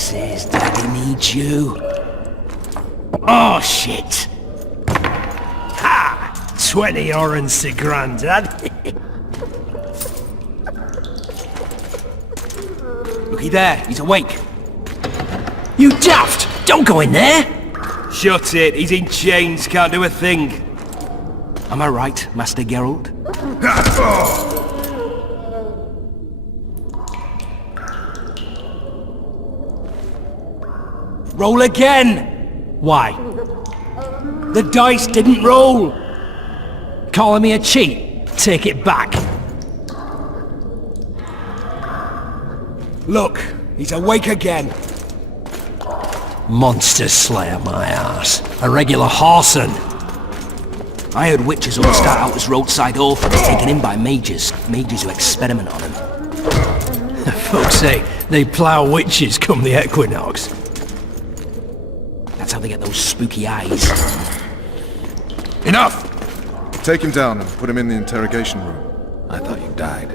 says Daddy needs you. Oh, shit. Ha! 20 orange to Grandad. Looky there, he's awake. You daft! Don't go in there! Shut it, he's in chains, can't do a thing. Am I right, Master Geralt? Roll again! Why? The dice didn't roll! Calling me a cheat? Take it back. Look, he's awake again. Monster slayer, my ass. A regular whoreson. I heard witches all start out as roadside orphans taken in by mages. Mages who experiment on them. Folks say they plough witches come the equinox. That's how they get those spooky eyes. Enough! Take him down and put him in the interrogation room. I thought you died.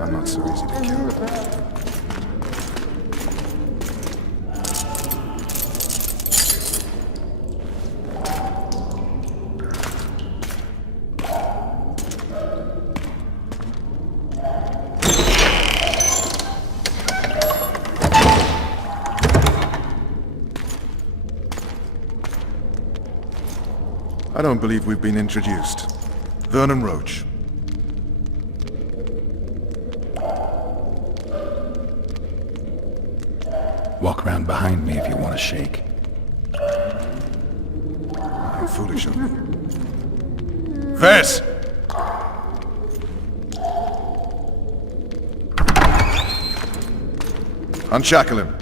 I'm not so easy to kill. I don't believe we've been introduced. Vernon Roach. Walk around behind me if you want to shake. How foolish of me. Vess! Unshackle him.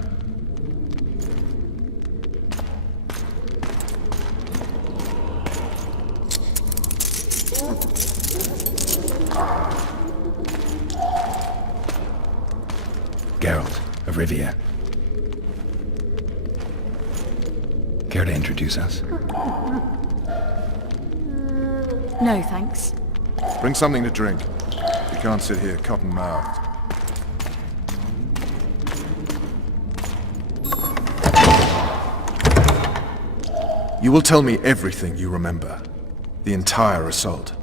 Geralt of Rivia. Care to introduce us? No, thanks. Bring something to drink. You can't sit here cotton-mouthed. You will tell me everything you remember. The entire assault.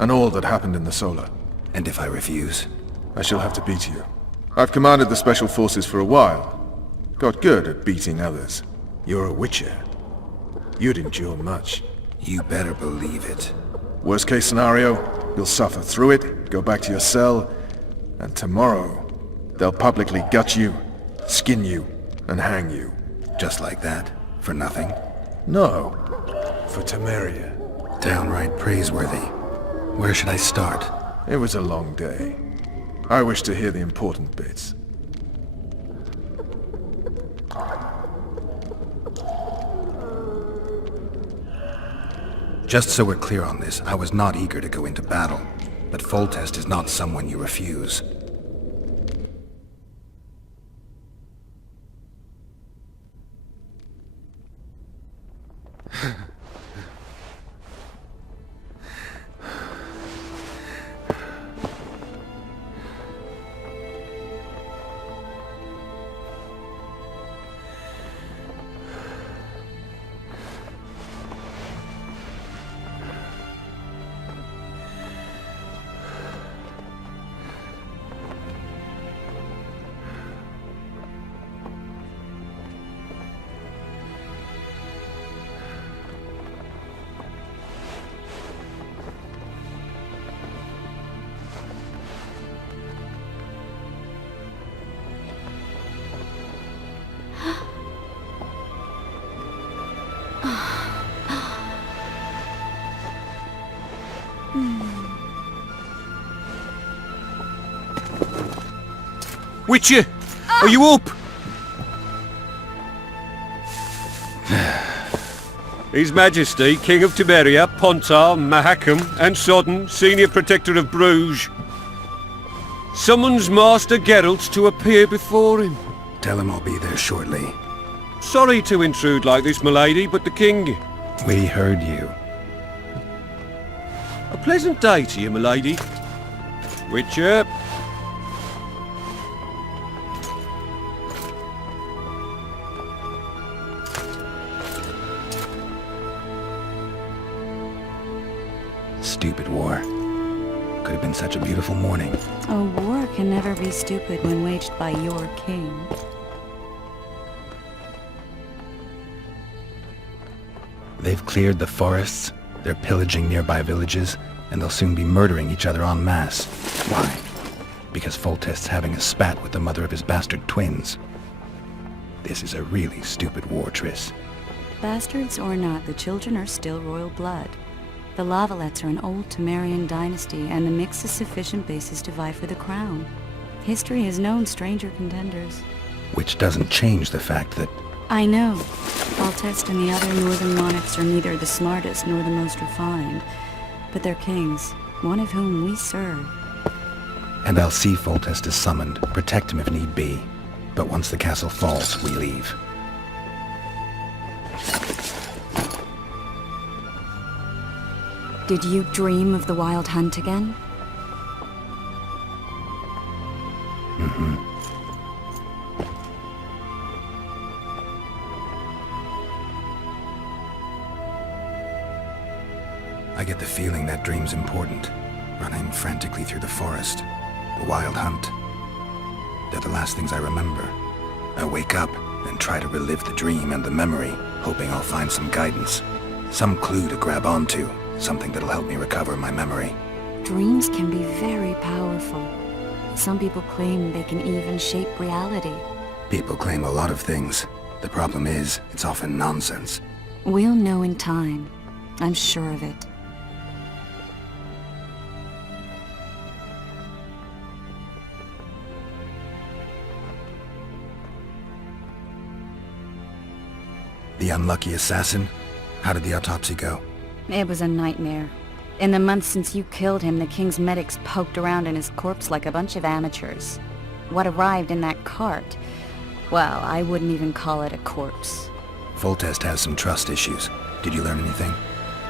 And all that happened in the Solar. And if I refuse? I shall have to beat you. I've commanded the Special Forces for a while. Got good at beating others. You're a Witcher. You'd endure much. You better believe it. Worst case scenario, you'll suffer through it, go back to your cell, and tomorrow, they'll publicly gut you, skin you, and hang you. Just like that? For nothing? No. For Temeria. Downright praiseworthy. Where should I start? It was a long day. I wish to hear the important bits. Just so we're clear on this, I was not eager to go into battle, but Foltest is not someone you refuse. Witcher, are you up? His Majesty, King of Temeria, Pontar, Mahakam, and Sodden, Senior Protector of Bruges, summons Master Geralt to appear before him. Tell him I'll be there shortly. Sorry to intrude like this, milady, but the King... We heard you. A pleasant day to you, milady. Witcher. stupid war. Could have been such a beautiful morning. A war can never be stupid when waged by your king. They've cleared the forests, they're pillaging nearby villages, and they'll soon be murdering each other en masse. Why? Because Foltest's having a spat with the mother of his bastard twins. This is a really stupid war, Triss. Bastards or not, the children are still royal blood. The Lavalettes are an old Temerian dynasty, and the mix is sufficient basis to vie for the crown. History has known stranger contenders. Which doesn't change the fact that... I know. Foltest and the other northern monarchs are neither the smartest nor the most refined, but they're kings, one of whom we serve. And I'll see Foltest is summoned, protect him if need be. But once the castle falls, we leave. Did you dream of the Wild Hunt again? Mm-hmm. I get the feeling that dream's important. Running frantically through the forest. The Wild Hunt. They're the last things I remember. I wake up and try to relive the dream and the memory, hoping I'll find some guidance. Some clue to grab onto. Something that'll help me recover my memory. Dreams can be very powerful. Some people claim they can even shape reality. People claim a lot of things. The problem is, it's often nonsense. We'll know in time. I'm sure of it. The unlucky assassin? How did the autopsy go? It was a nightmare. In the months since you killed him, the king's medics poked around in his corpse like a bunch of amateurs. What arrived in that cart? Well, I wouldn't even call it a corpse. Foltest has some trust issues. Did you learn anything?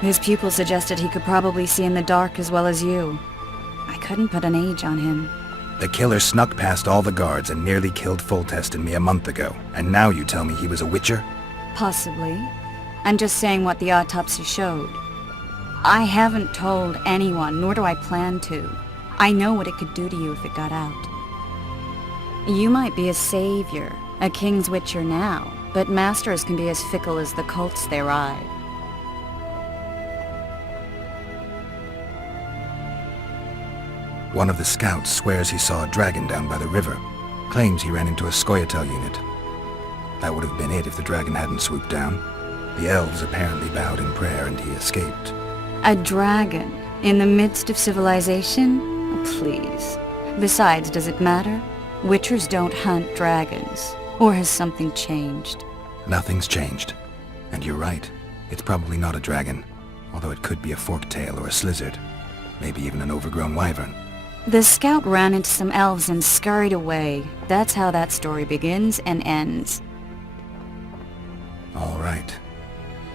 His pupil suggested he could probably see in the dark as well as you. I couldn't put an age on him. The killer snuck past all the guards and nearly killed Foltest and me a month ago. And now you tell me he was a witcher? Possibly. I'm just saying what the autopsy showed. I haven't told anyone, nor do I plan to. I know what it could do to you if it got out. You might be a savior, a king's witcher now, but masters can be as fickle as the cults they ride. One of the scouts swears he saw a dragon down by the river. Claims he ran into a Scoia'tael unit. That would have been it if the dragon hadn't swooped down. The elves apparently bowed in prayer and he escaped. A dragon? In the midst of civilization? Please. Besides, does it matter? Witchers don't hunt dragons. Or has something changed? Nothing's changed. And you're right. It's probably not a dragon. Although it could be a forktail or a slizzard. Maybe even an overgrown wyvern. The scout ran into some elves and scurried away. That's how that story begins and ends. All right.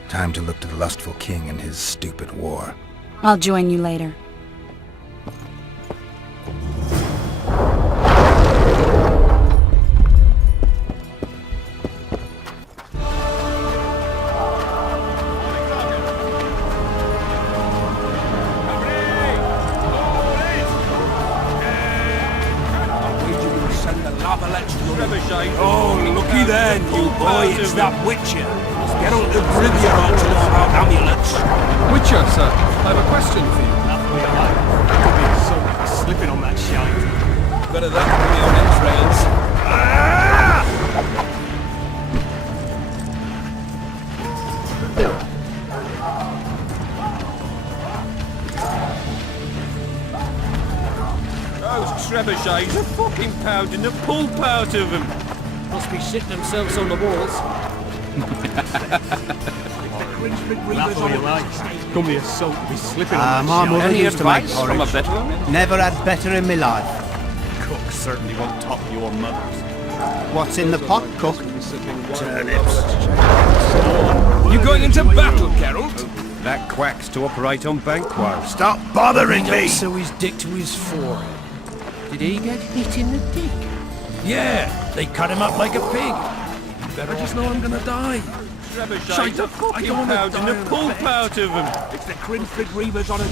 Time to look to the lustful king and his stupid war. I'll join you later. Oh, looky then, you boy, it's that Witcher. Geralt of Rivia ought to know about amulets. Witcher, sir, I have a question for you. Slipping on that shite. Better that than your entrails. Those trebuchets are fucking pounding the pulp out of them. Must be shitting themselves on the walls. That's what you like. Come the assault to be slipping on My that mother Any used to make advice from a porridge. veteran? Never had better in my life. Cook certainly won't top your mother's. What's in the pot, cook? Turnips. You going into battle, Geralt? That quack's to operate on Banquo. Stop bothering me! So his dick to his forehead. Did he get hit in the dick? Yeah, they cut him up like a pig. You better just know I'm gonna die. Trebuchets are fucking pounding the pulp out of them. It's the Crimford Reavers on us.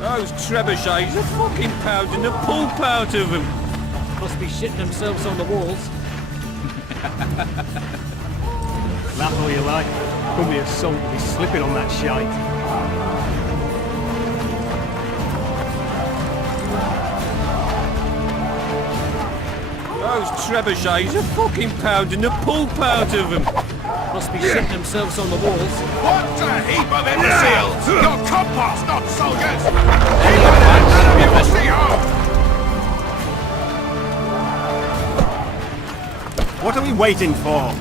Those trebuchets are fucking pounding the pulp out of them. Must be shitting themselves on the walls. Laugh all you like. Come here, son, be slipping on that shite. Those trebuchets are fucking pounding the pulp out of them. Must be shitting themselves on the walls. What a heap of imbeciles! You're compost, not soldiers! Keep that none of you will see home! What are we waiting for?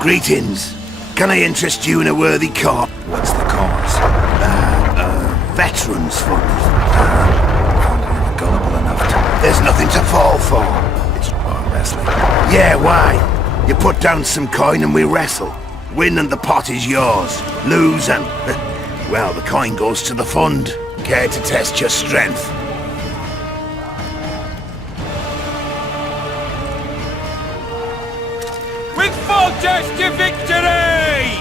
Greetings. Can I interest you in a worthy cause? What's the cause? Veterans Fund. Found anyone gullible enough to... There's nothing to fall for. It's arm wrestling. Yeah, why? You put down some coin and we wrestle. Win and the pot is yours. Lose and... well, the coin goes to the fund. Care to test your strength? With full test to victory!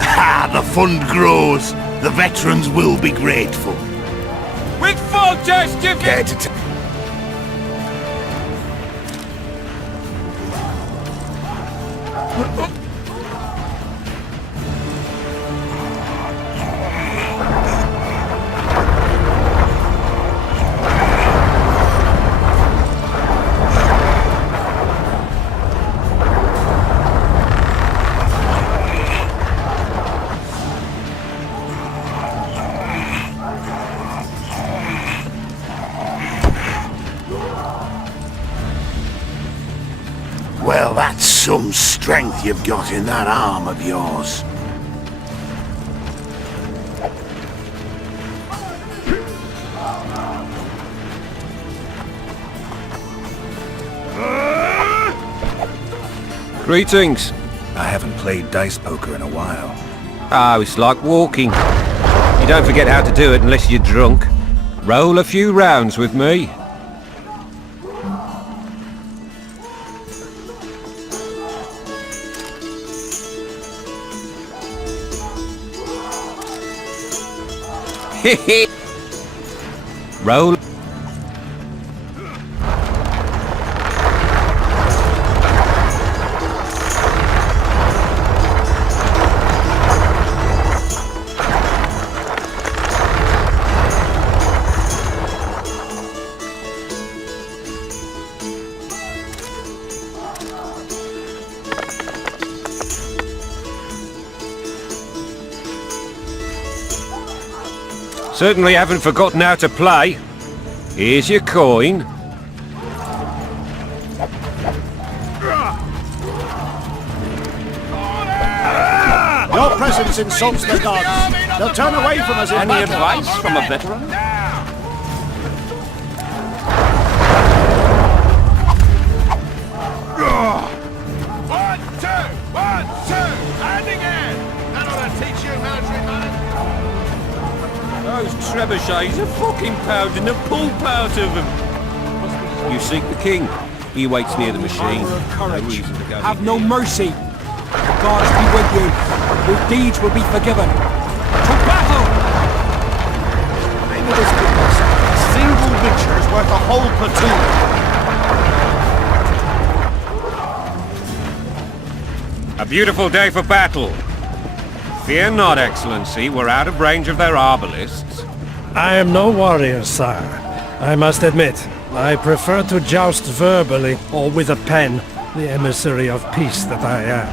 Ha! The fund grows. The veterans will be grateful. With full test to Care victory! to Well, that's some strength you've got in that arm of yours. Greetings. I haven't played dice poker in a while. Oh, it's like walking. You don't forget how to do it unless you're drunk. Roll a few rounds with me. Roll. Certainly haven't forgotten how to play. Here's your coin. Your presence insults the gods. They'll turn away from us in Any battle. advice from a veteran? One, two, and again! That ought to teach you military manners. Those trebuchets are fucking pounding the pulp out of them. You seek the king. He waits near the machine. Armor of courage. No reason to go Have in no there. mercy. The gods be with you. Your deeds will be forgiven. To battle! Maybe this business. A single witcher's worth a whole platoon. A beautiful day for battle. Fear not, Excellency. We're out of range of their arbalists. I am no warrior, sire. I must admit, I prefer to joust verbally or with a pen, the emissary of peace that I am.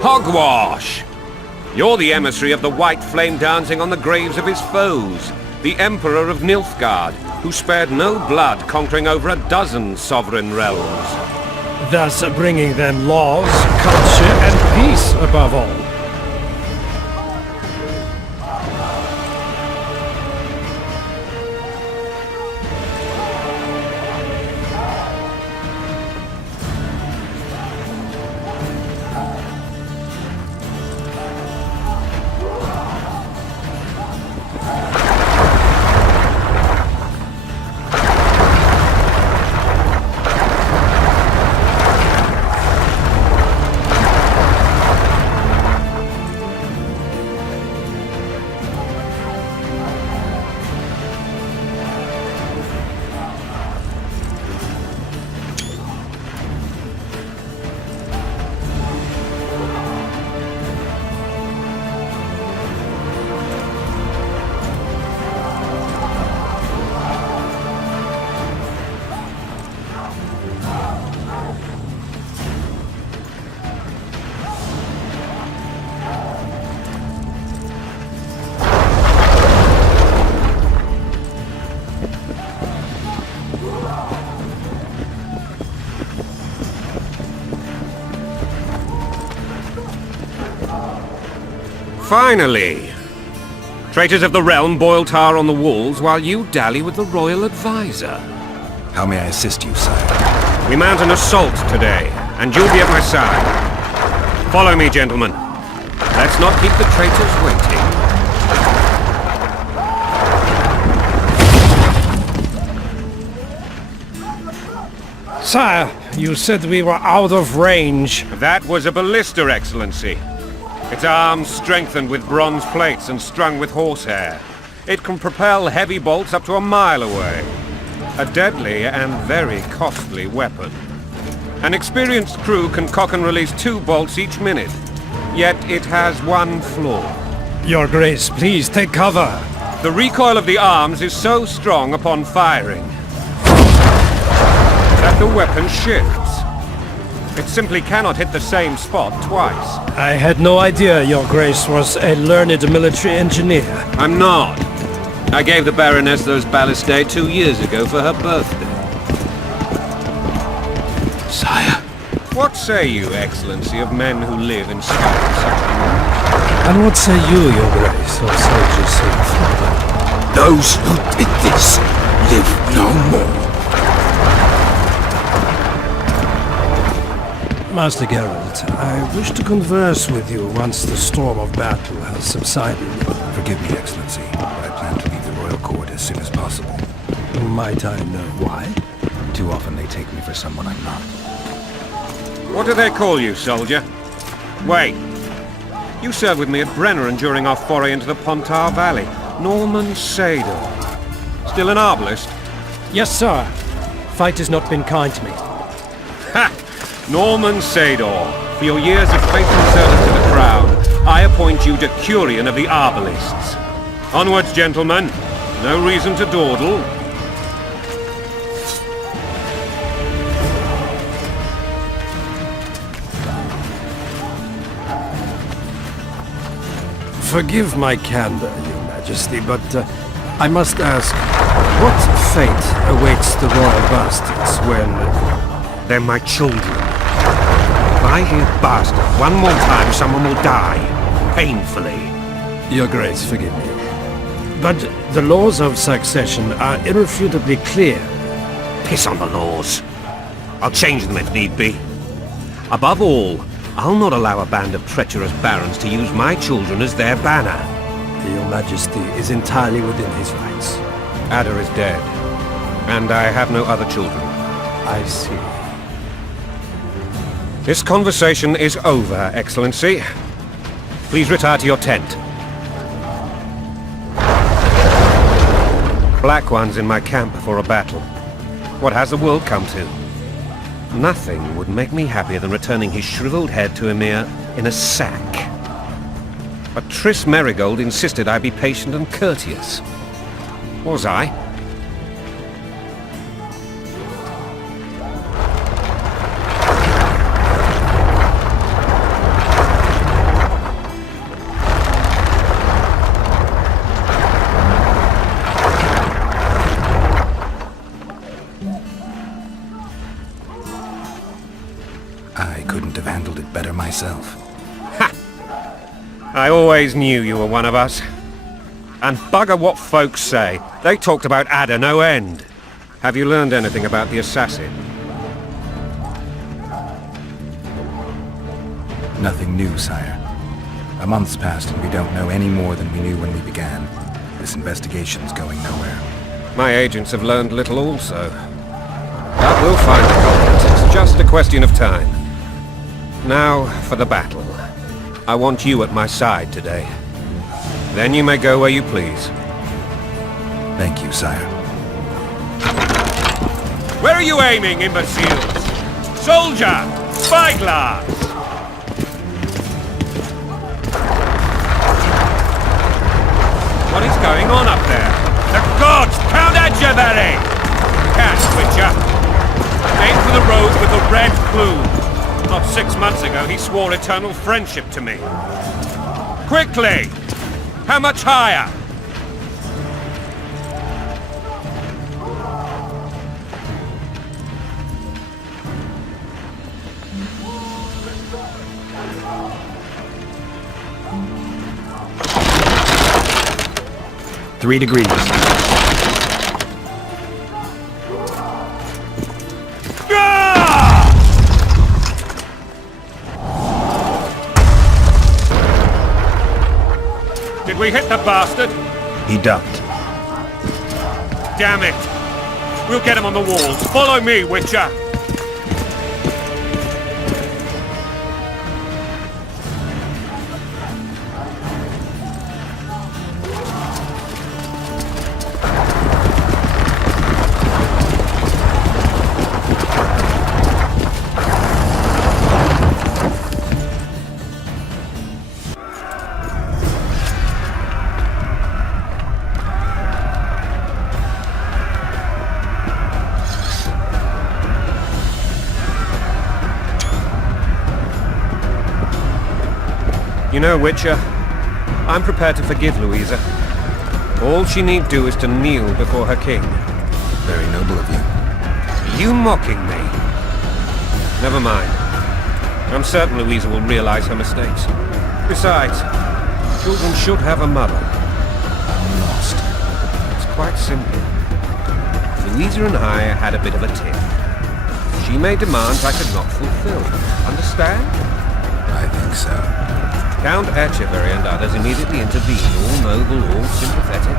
Hogwash! You're the emissary of the white flame dancing on the graves of his foes. The Emperor of Nilfgaard, who spared no blood conquering over a dozen sovereign realms. Thus bringing them laws, culture, and peace above all. Finally! Traitors of the realm boil tar on the walls while you dally with the royal advisor. How may I assist you, sire? We mount an assault today, and you'll be at my side. Follow me, gentlemen. Let's not keep the traitors waiting. Sire, you said we were out of range. That was a ballista, Excellency. Its arms strengthened with bronze plates and strung with horsehair. It can propel heavy bolts up to a mile away. A deadly and very costly weapon. An experienced crew can cock and release 2 bolts each minute. Yet it has one flaw. Your Grace, please take cover. The recoil of the arms is so strong upon firing that the weapon shifts. It simply cannot hit the same spot twice. I had no idea Your Grace was a learned military engineer. I'm not. I gave the Baroness those ballistae 2 years ago for her birthday. Sire. What say you, Excellency, of men who live in spite of such? And what say you, Your Grace, of soldiers so far? Those who did this live no more. Master Geralt, I wish to converse with you once the storm of battle has subsided. Forgive me, Excellency, but I plan to leave the royal court as soon as possible. Might I know why? Too often they take me for someone I'm not. What do they call you, soldier? Wait. You served with me at Brenneran during our foray into the Pontar Valley. Norman Sador. Still an arbalist? Yes, sir. Fight has not been kind to me. Ha! Norman Sador, for your years of faithful service to the crown, I appoint you Decurion of the Arbalists. Onwards, gentlemen. No reason to dawdle. Forgive my candor, Your Majesty, but I must ask, what fate awaits the royal bastards when... They're my children. If I hear bastard one more time, someone will die. Painfully. Your Grace, forgive me. But the laws of succession are irrefutably clear. Piss on the laws. I'll change them if need be. Above all, I'll not allow a band of treacherous barons to use my children as their banner. Your Majesty is entirely within his rights. Ada is dead, and I have no other children. I see. This conversation is over, Excellency. Please retire to your tent. Black One's in my camp before a battle. What has the world come to? Nothing would make me happier than returning his shriveled head to Emir in a sack. But Triss Merigold insisted I be patient and courteous. Was I? I couldn't have handled it better myself. I always knew you were one of us. And bugger what folks say. They talked about Ada no end. Have you learned anything about the assassin? Nothing new, sire. A month's passed and we don't know any more than we knew when we began. This investigation's going nowhere. My agents have learned little also. But we'll find the culprit. It's just a question of time. Now for the battle. I want you at my side today. Then you may go where you please. Thank you, sire. Where are you aiming, imbeciles? Soldier! Spyglass! What is going on up there? The gods pound at you, Barry! Catch, Witcher! Aim for the road with the red plume. Not 6 months ago, he swore eternal friendship to me. Quickly! How much higher? Three degrees. Did we hit the bastard? He ducked. Damn it! We'll get him on the walls. Follow me, Witcher! You know, Witcher, I'm prepared to forgive Louisa. All she need do is to kneel before her king. Very noble of you. Are you mocking me? Never mind. I'm certain Louisa will realize her mistakes. Besides, children should have a mother. I'm lost. It's quite simple. Louisa and I had a bit of a tiff. She made demands I could not fulfill. Understand? I think so. Count Etcheverry and others immediately intervened, all noble, all sympathetic.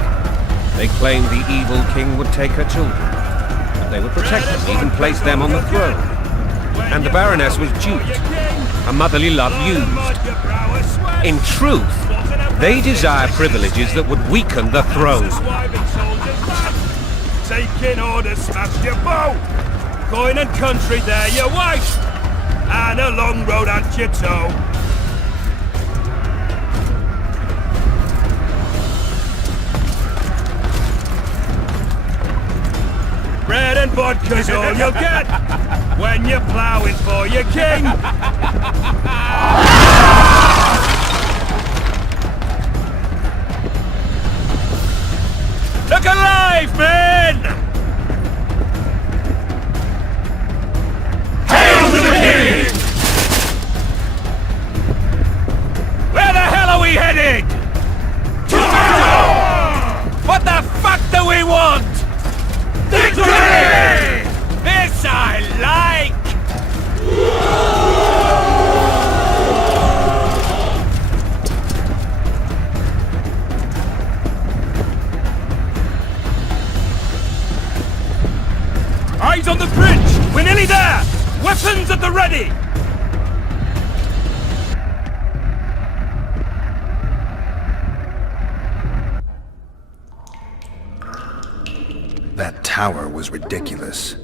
They claimed the evil king would take her children, but they would protect them, even place them on the throne. And the Baroness was duped, her motherly love used. In truth, they desire privileges that would weaken the throne. Taking orders, smashed your bow! Coin and country there, your wife! And a long road at your toe. Bread and vodka's all you'll get when you're ploughing for your king. Look alive, men! Hail to the king! Where the hell are we headed? What the fuck do we want? Victory! This I like! Eyes on the bridge! We're nearly there! Weapons at the ready! That tower was ridiculous.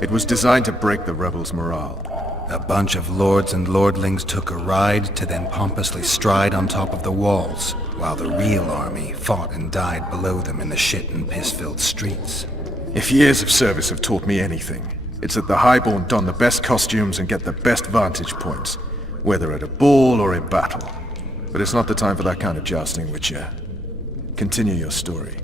It was designed to break the rebels' morale. A bunch of lords and lordlings took a ride to then pompously stride on top of the walls, while the real army fought and died below them in the shit and piss-filled streets. If years of service have taught me anything, it's that the Highborn don the best costumes and get the best vantage points, whether at a ball or in battle. But it's not the time for that kind of jousting, Witcher. Continue your story.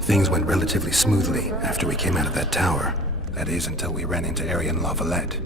Things went relatively smoothly after we came out of that tower. That is, until we ran into Aryan Lavalette.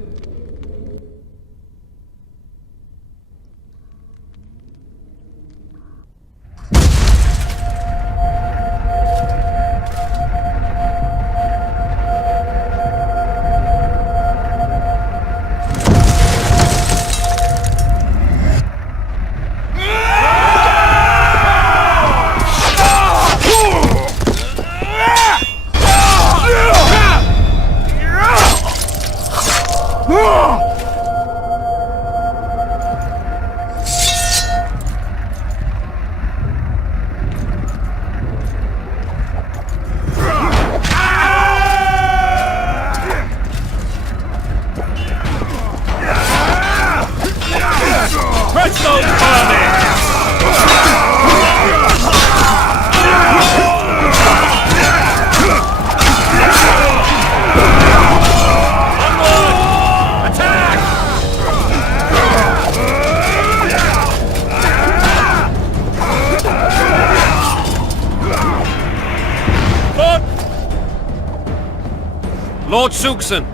Lord Suxon,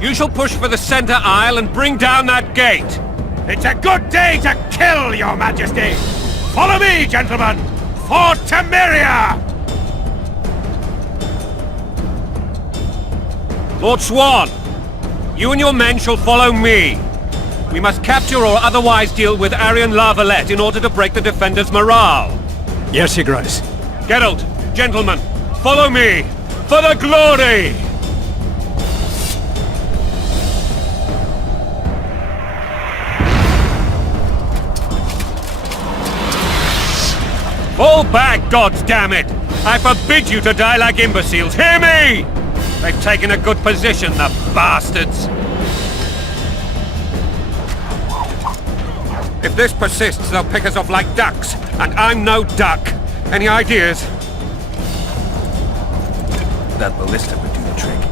you shall push for the center aisle and bring down that gate. It's a good day to kill, your majesty! Follow me, gentlemen! For Temeria! Lord Swan, you and your men shall follow me. We must capture or otherwise deal with Aryan Lavalette in order to break the defenders' morale. Yes, Your Grace. Geralt, gentlemen, follow me! For the glory! Fall back, goddammit! I forbid you to die like imbeciles, hear me! They've taken a good position, the bastards! If this persists, they'll pick us off like ducks, and I'm no duck. Any ideas? That ballista would do the trick.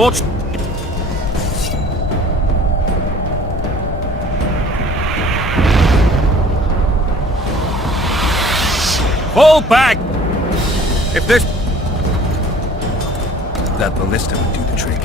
Lord... Fall back! If this... That ballista would do the trick.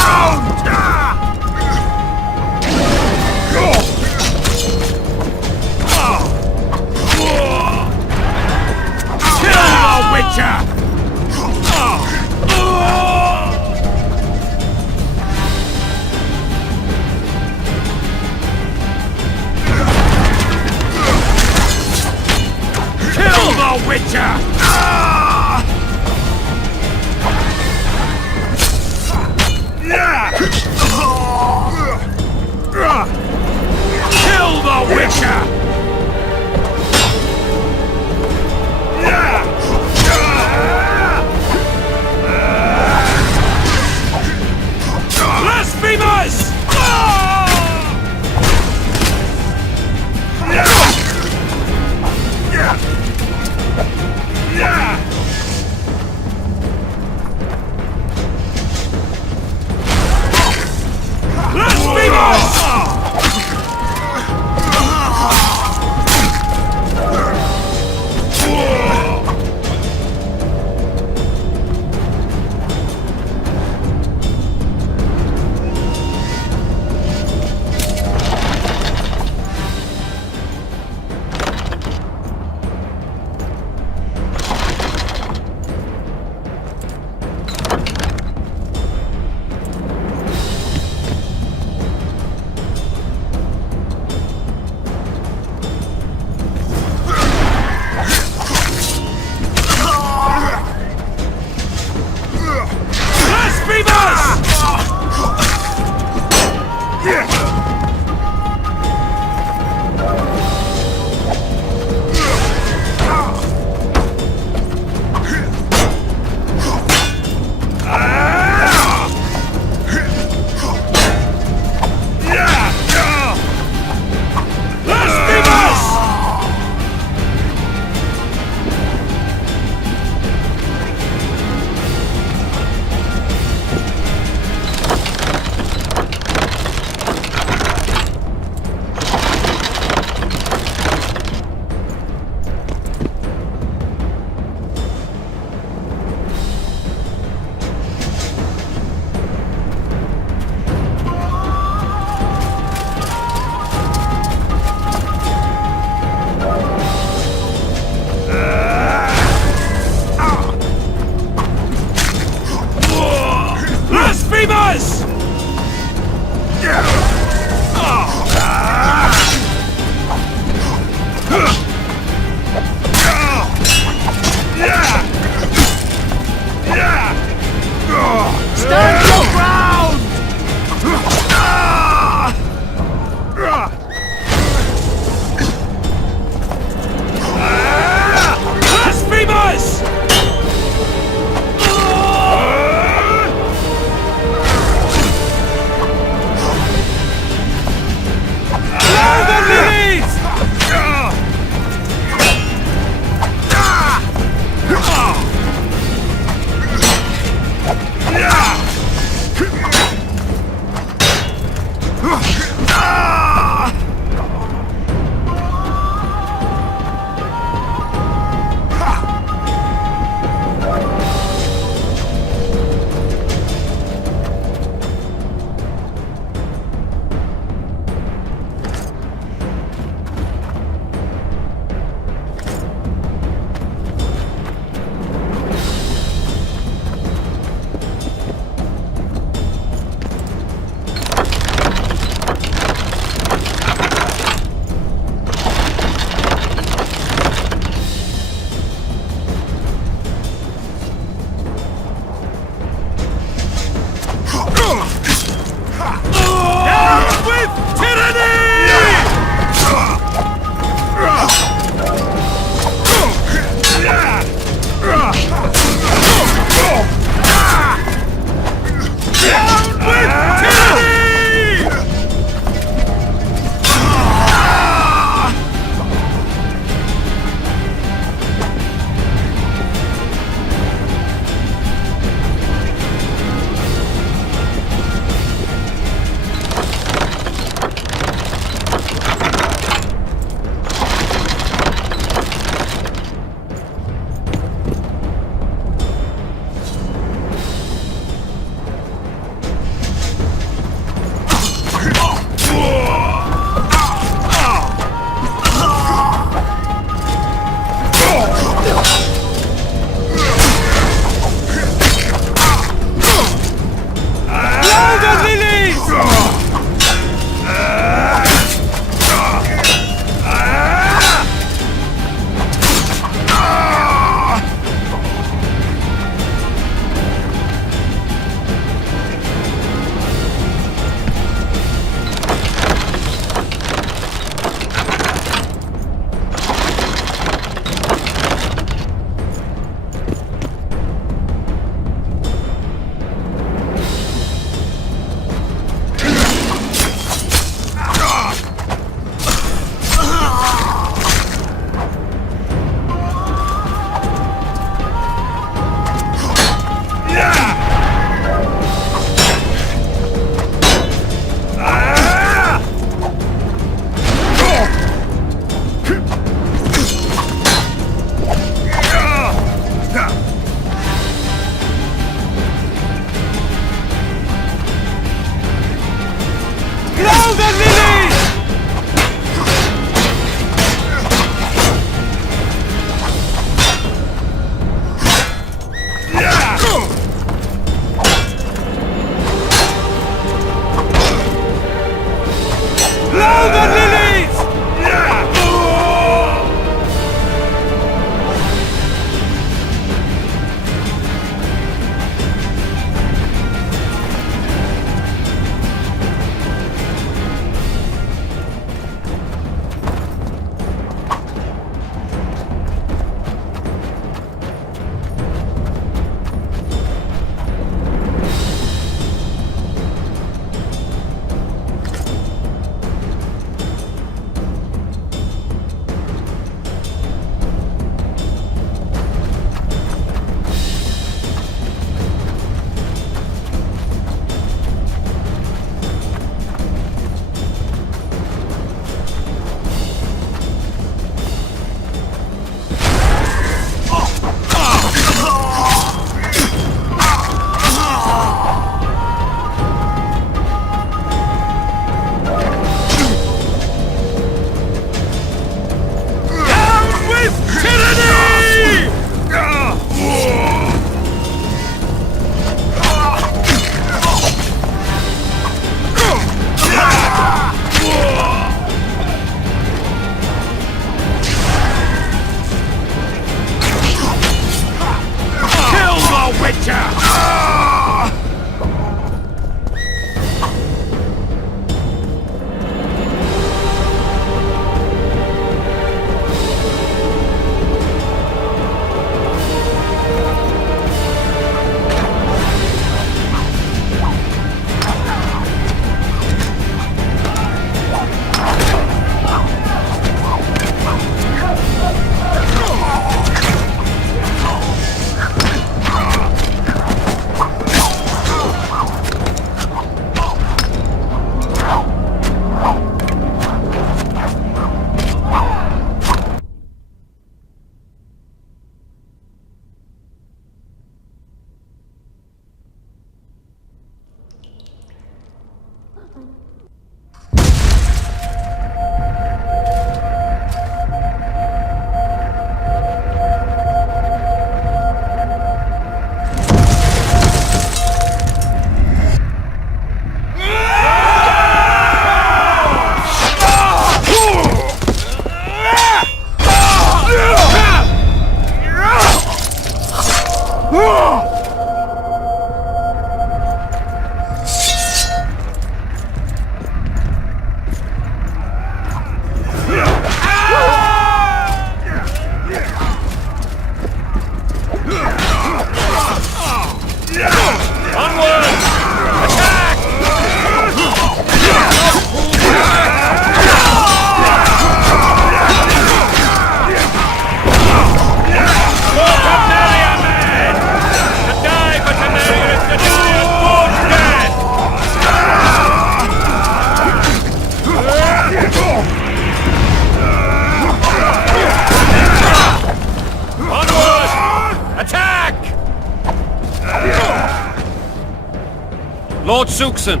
Suxon,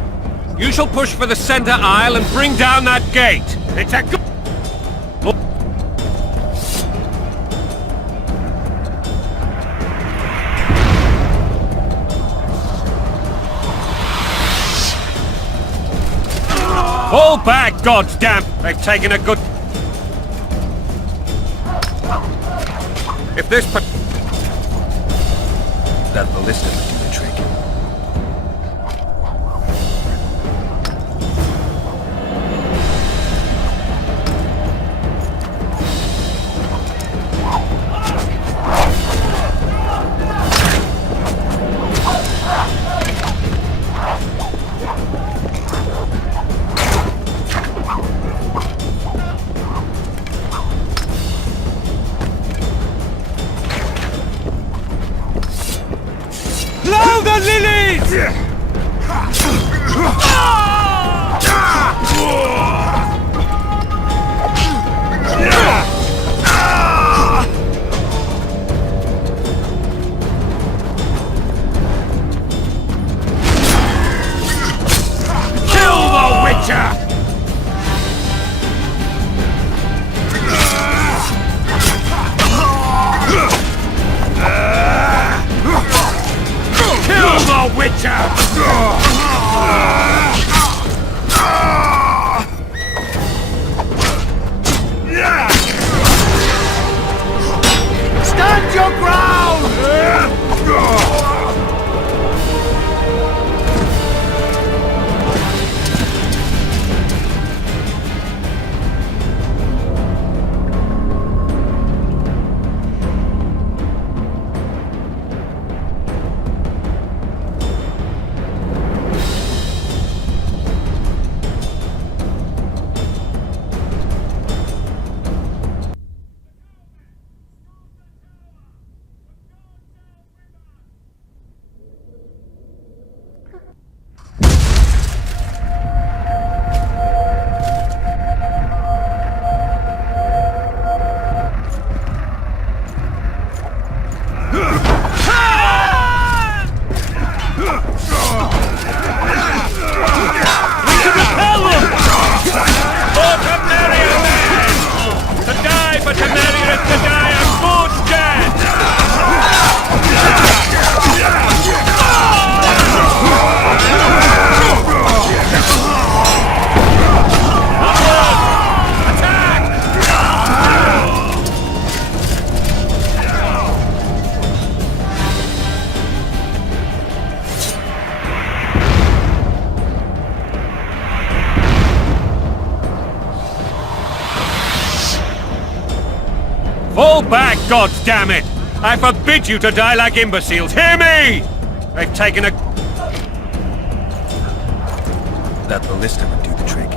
you shall push for the center aisle and bring down that gate. It's a good... Fall back, goddamn! They've taken a good... If this... That ballista would do the trick. Blow the lilies! Kill the Witcher! Kill the Witcher! Stand your ground! Fall back, goddammit! I forbid you to die like imbeciles. Hear me! They've taken a... That ballista would do the trick.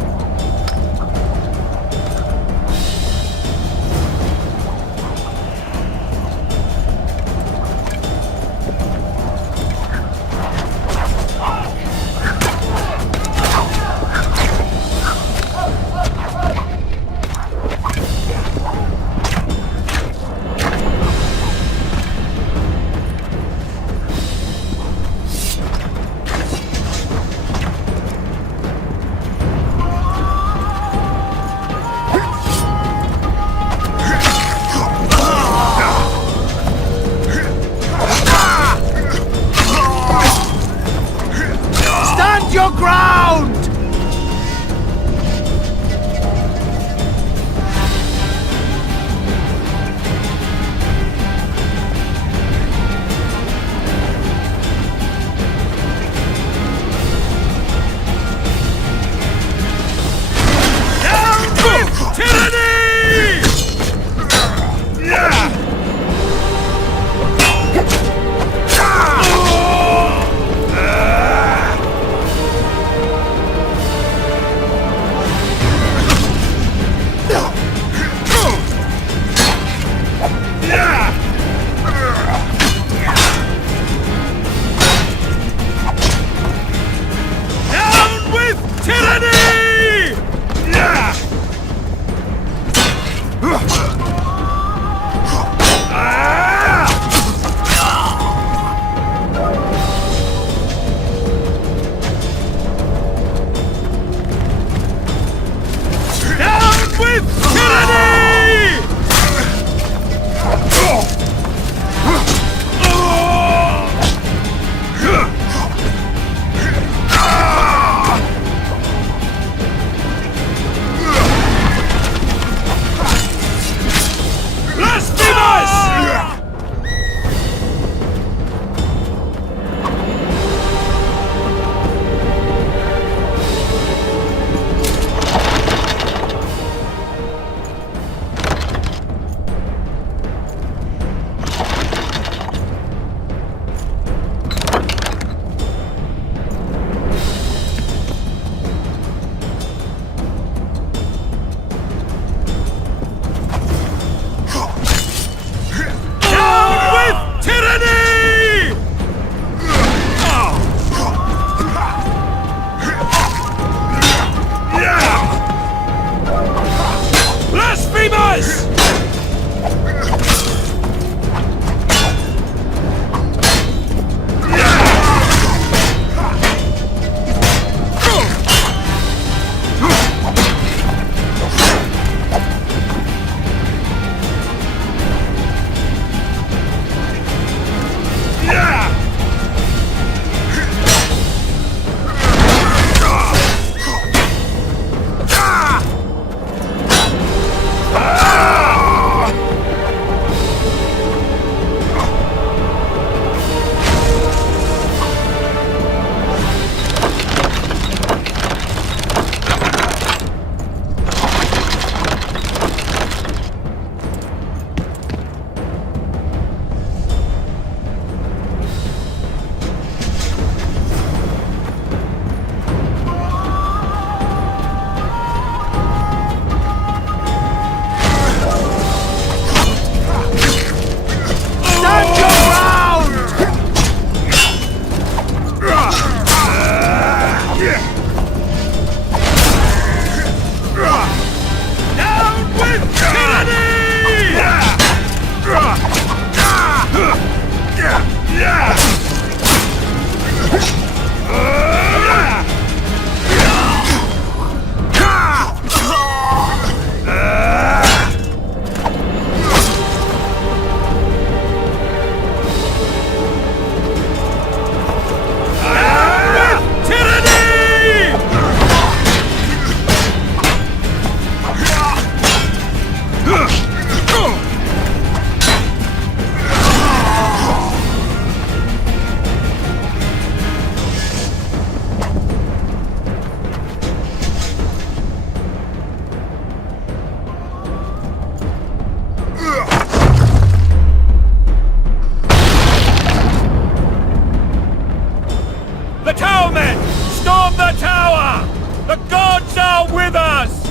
are with us!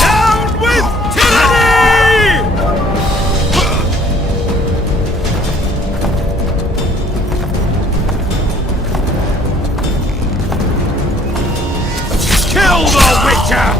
Down with tyranny! Kill the Witcher!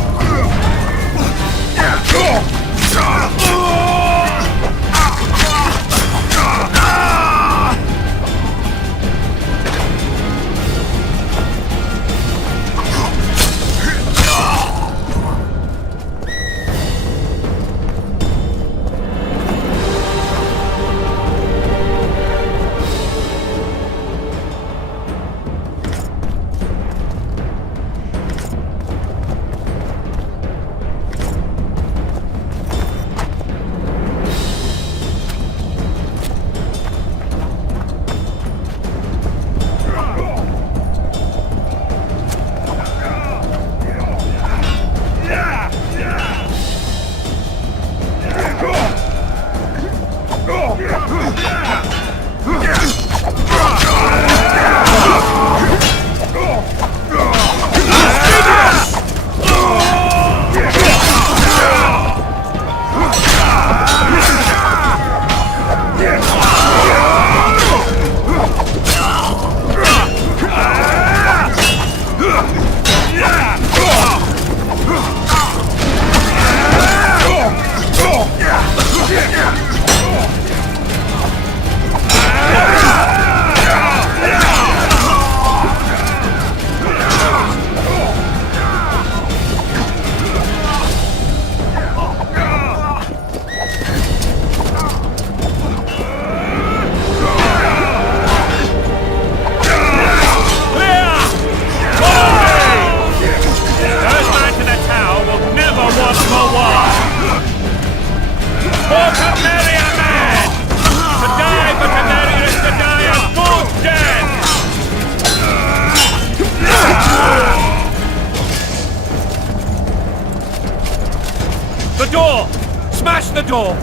The door! Smash the door!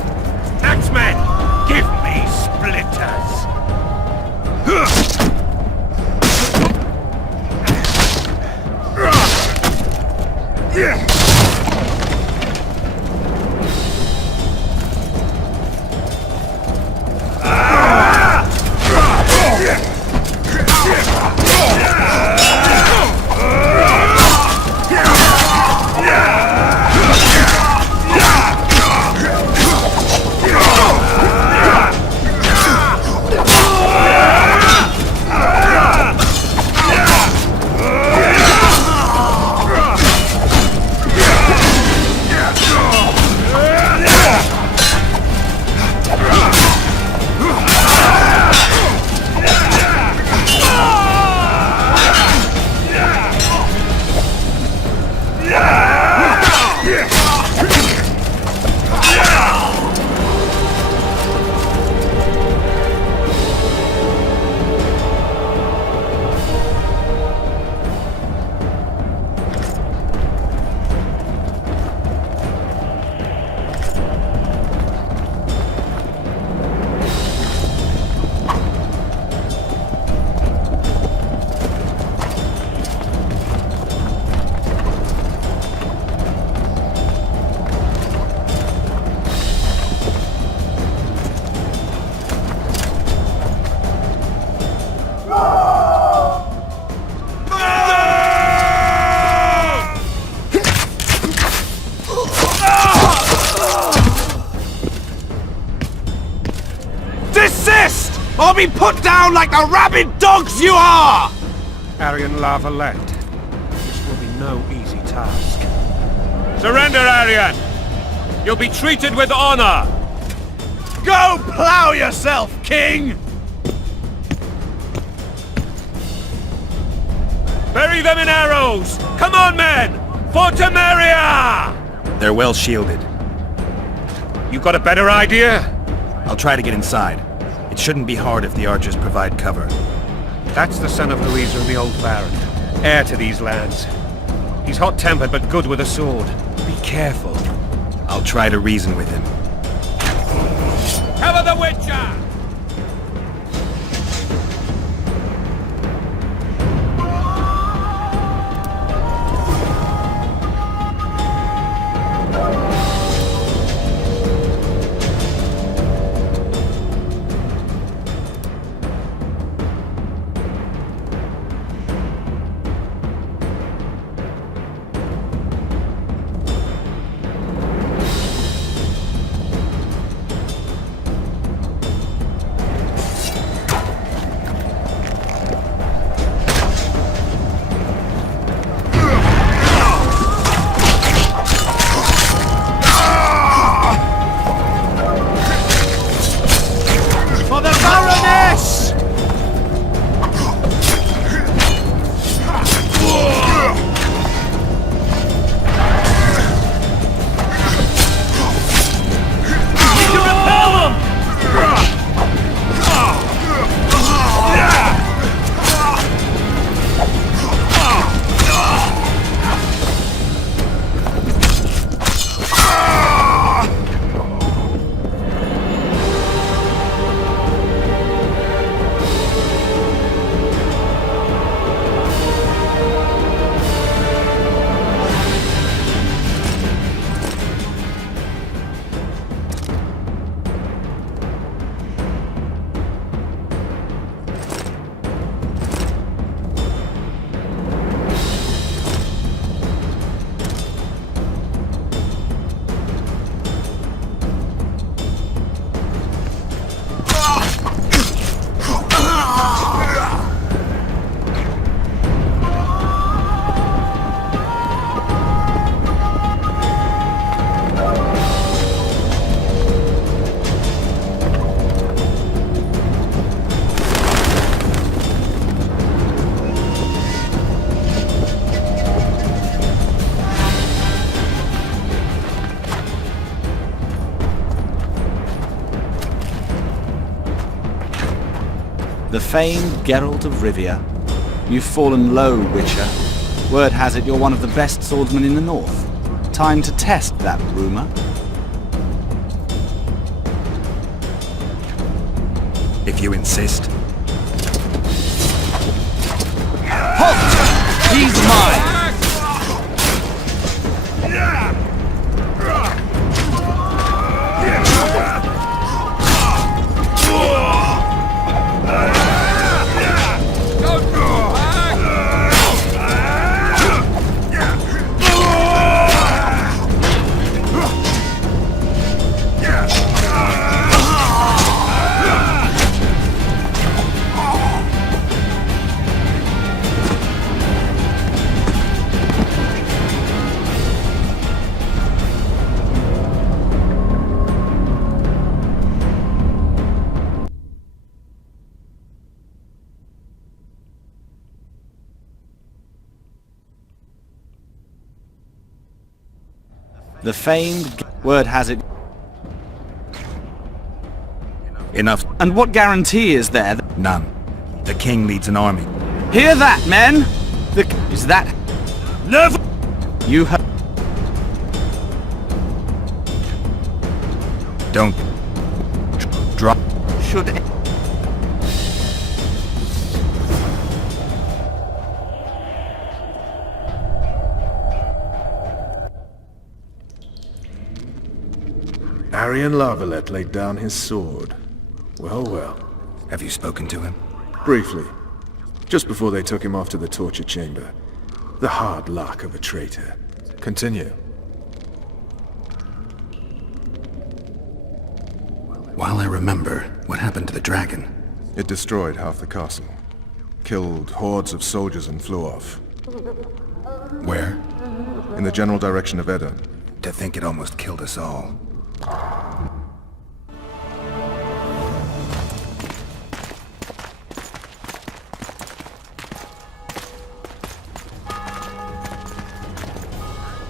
Axemen, give me splinters! Desist! Or be put down like the rabid dogs you are! Aryan Lavalette. This will be no easy task. Surrender, Aryan! You'll be treated with honor! Go plow yourself, King! Bury them in arrows! Come on, men! For Temeria! They're well shielded. You got a better idea? I'll try to get inside. It shouldn't be hard if the archers provide cover. That's the son of Louisa and the old Baron, heir to these lands. He's hot-tempered but good with a sword. Be careful. I'll try to reason with him. Cover the Witcher! The famed Geralt of Rivia. You've fallen low, Witcher. Word has it you're one of the best swordsmen in the north. Time to test that rumor. If you insist. Halt! He's mine! The famed word has it. Enough. And what guarantee is there? None. The king leads an army. Hear that, men? Is that... Never! You heard... Don't... drop... Should... Arian Lavalette laid down his sword. Well, well. Have you spoken to him? Briefly. Just before they took him off to the torture chamber. The hard luck of a traitor. Continue. While I remember, what happened to the dragon? It destroyed half the castle. Killed hordes of soldiers and flew off. Where? In the general direction of Edda. To think it almost killed us all.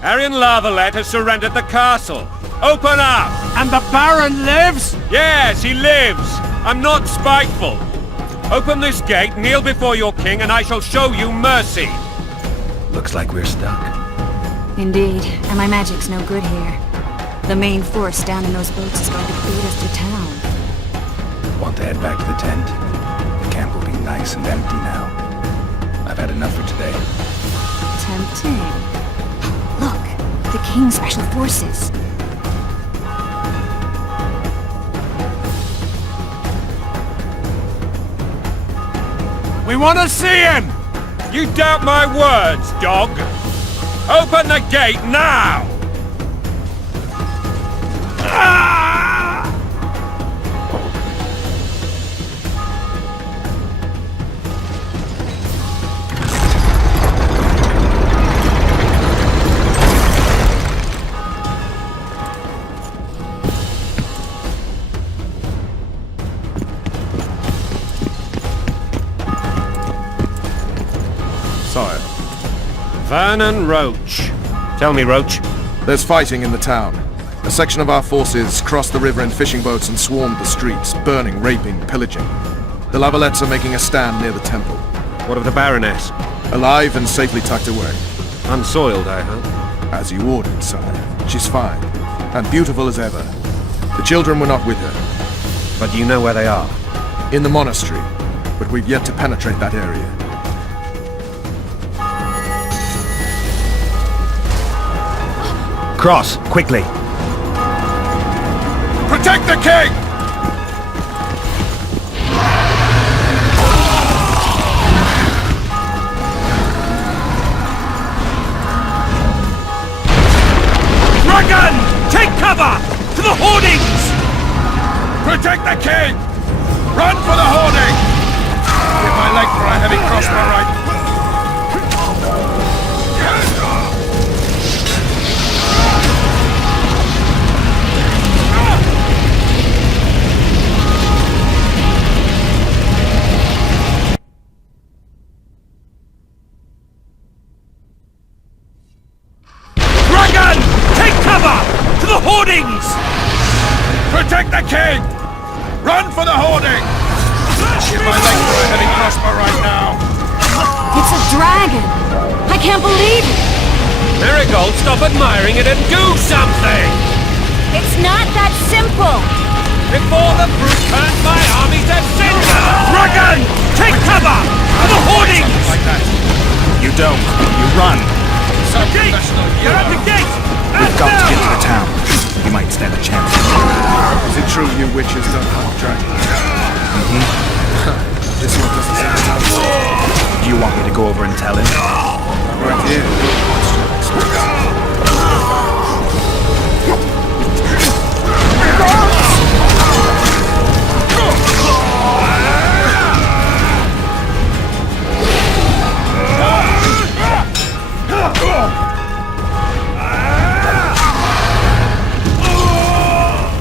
Arian Lavalette has surrendered the castle. Open up! And the Baron lives? Yes, he lives. I'm not spiteful. Open this gate, kneel before your king, and I shall show you mercy. Looks like we're stuck. Indeed, and my magic's no good here. The main force down in those boats is going to beat us to town. Want to head back to the tent? The camp will be nice and empty now. I've had enough for today. Tempting. Look, the King's Special Forces. We want to see him! You doubt my words, dog! Open the gate now! Sire, Vernon Roach. Tell me, Roach. there's fighting in the town. A section of our forces crossed the river in fishing boats and swarmed the streets, burning, raping, pillaging. The Lavalettes are making a stand near the temple. What of the Baroness? Alive and safely tucked away. Unsoiled, I hope. As you ordered, sire. She's fine, and beautiful as ever. The children were not with her. But you know where they are? In the monastery, but we've yet to penetrate that area. Cross, quickly. Protect the king! Dragon! Take cover! To the hoardings! Protect the king! Run for the hoarding! Give my leg for a heavy crossbow right. Dragon! Take cover! To the hoardings! Protect the king! Run for the hoarding! Give my leg for a heavy crossbow right now! It's a dragon! I can't believe it! Marigold, stop admiring it and do something! It's not that simple! Before the brute turns my army to cinder! Dragon! Take cover! To the hoardings! Like that. You don't. You run. So Gate! professional, you You're at are. the gate! We've got to get to the town. You might stand a chance. Is it true you witches don't hunt dragons? This one doesn't seem to know. Do you want me to go over and tell him? Right here.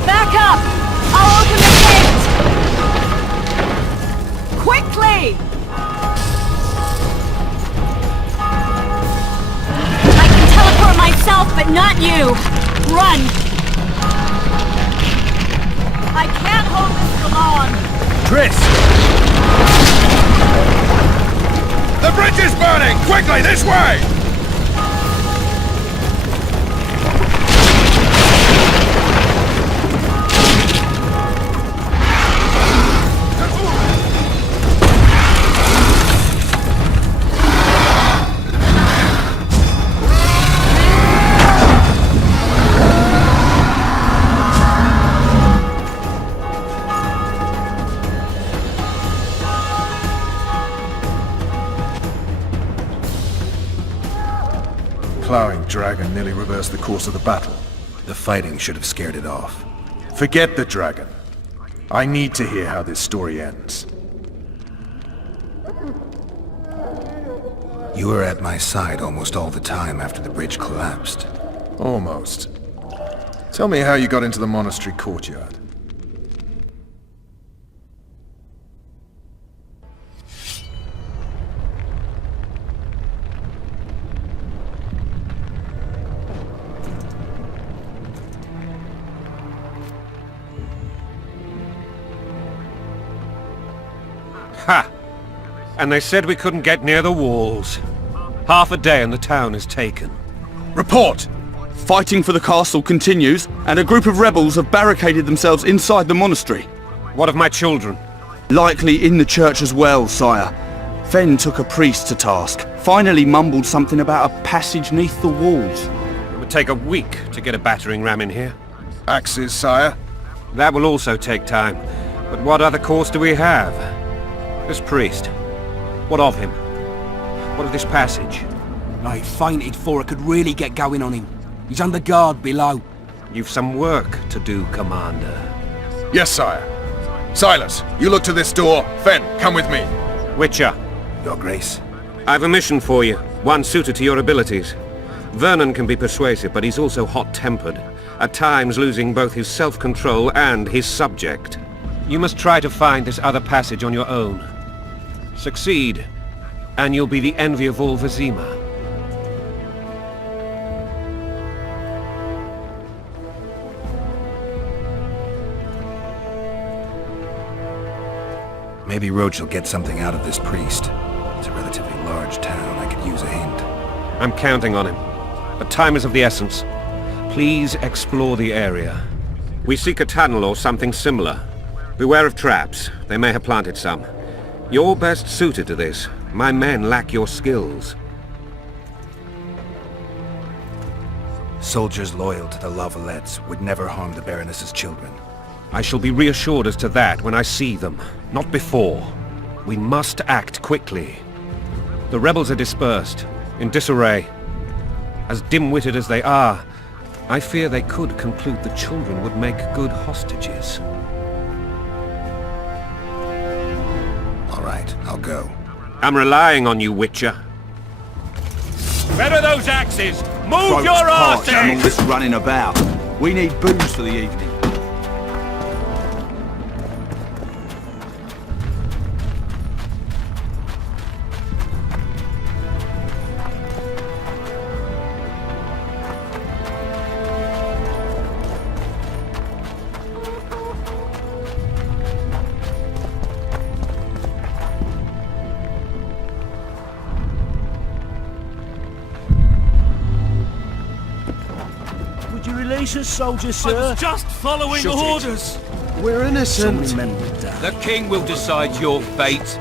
Back up! I'll open the gate! Quickly! I can teleport myself, but not you! Run! I can't hold this for long! Triss! The bridge is burning! Quickly, this way! Plowing dragon nearly reversed the course of the battle. The fighting should have scared it off. Forget the dragon. I need to hear how this story ends. You were at my side almost all the time after the bridge collapsed. Almost. Tell me how you got into the monastery courtyard. Ha! And they said we couldn't get near the walls. Half a day and the town is taken. Report! Fighting for the castle continues, and a group of rebels have barricaded themselves inside the monastery. What of my children? Likely in the church as well, sire. Fen took a priest to task. Finally mumbled something about a passage neath the walls. It would take a week to get a battering ram in here. Axes, sire. That will also take time. But what other course do we have? This priest. What of him? What of this passage? I fainted before I could really get going on him. He's under guard below. You've some work to do, Commander. Yes, sire. Silas, you look to this door. Fen, come with me. Witcher. Your Grace. I've a mission for you, one suited to your abilities. Vernon can be persuasive, but he's also hot-tempered, at times losing both his self-control and his subject. You must try to find this other passage on your own. Succeed, and you'll be the envy of all Vizima. Maybe Roach will get something out of this priest. It's a relatively large town. I could use a hint. I'm counting on him, but time is of the essence. Please explore the area. We seek a tunnel or something similar. Beware of traps. They may have planted some. You're best suited to this. My men lack your skills. Soldiers loyal to the Lavalettes would never harm the Baroness's children. I shall be reassured as to that when I see them, not before. We must act quickly. The rebels are dispersed, in disarray. As dim-witted as they are, I fear they could conclude the children would make good hostages. All right, I'll go. I'm relying on you, Witcher. Where are those axes? Move Throats your parched from all arses! this running about. We need booze for the evening. Would you release us, soldier, I sir? was just following Shut it. orders. We're innocent. So many men would die. The king will decide your fate.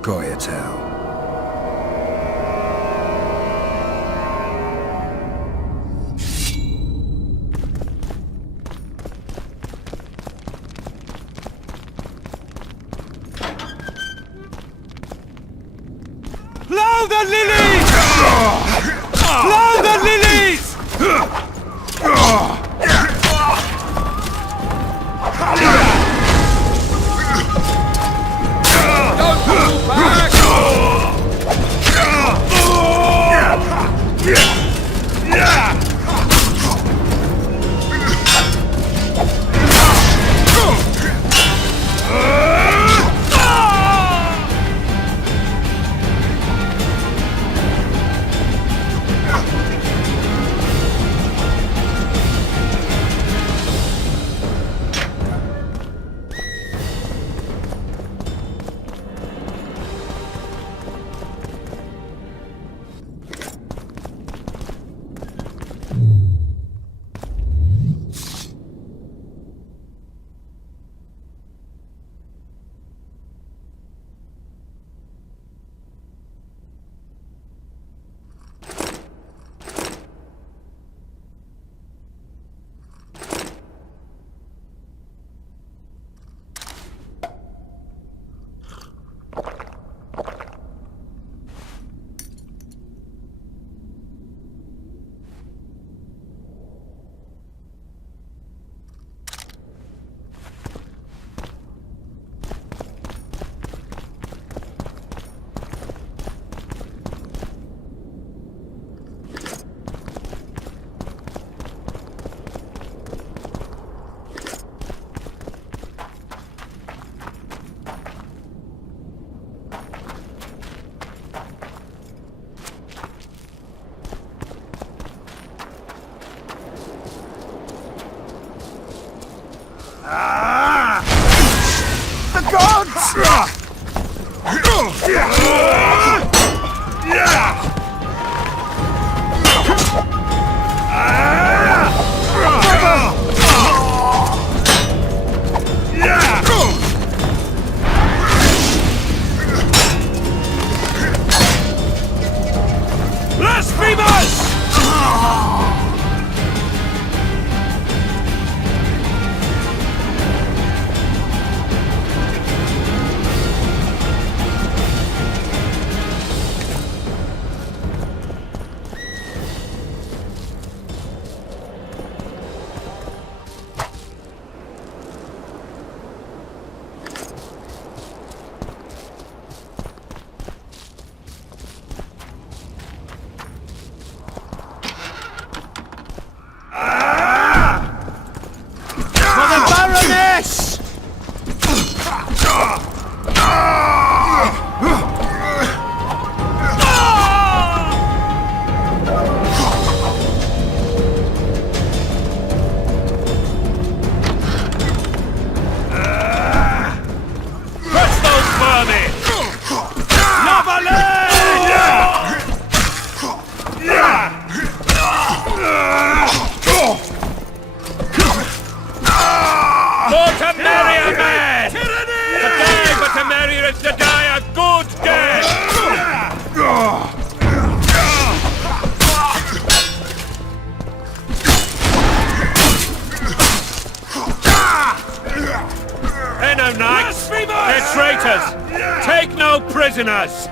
Goyatel. Blow the lilies! Blow the lilies! Don't pull back! The gods! Blasphemous! They're no knights! They're traitors! Take no prisoners!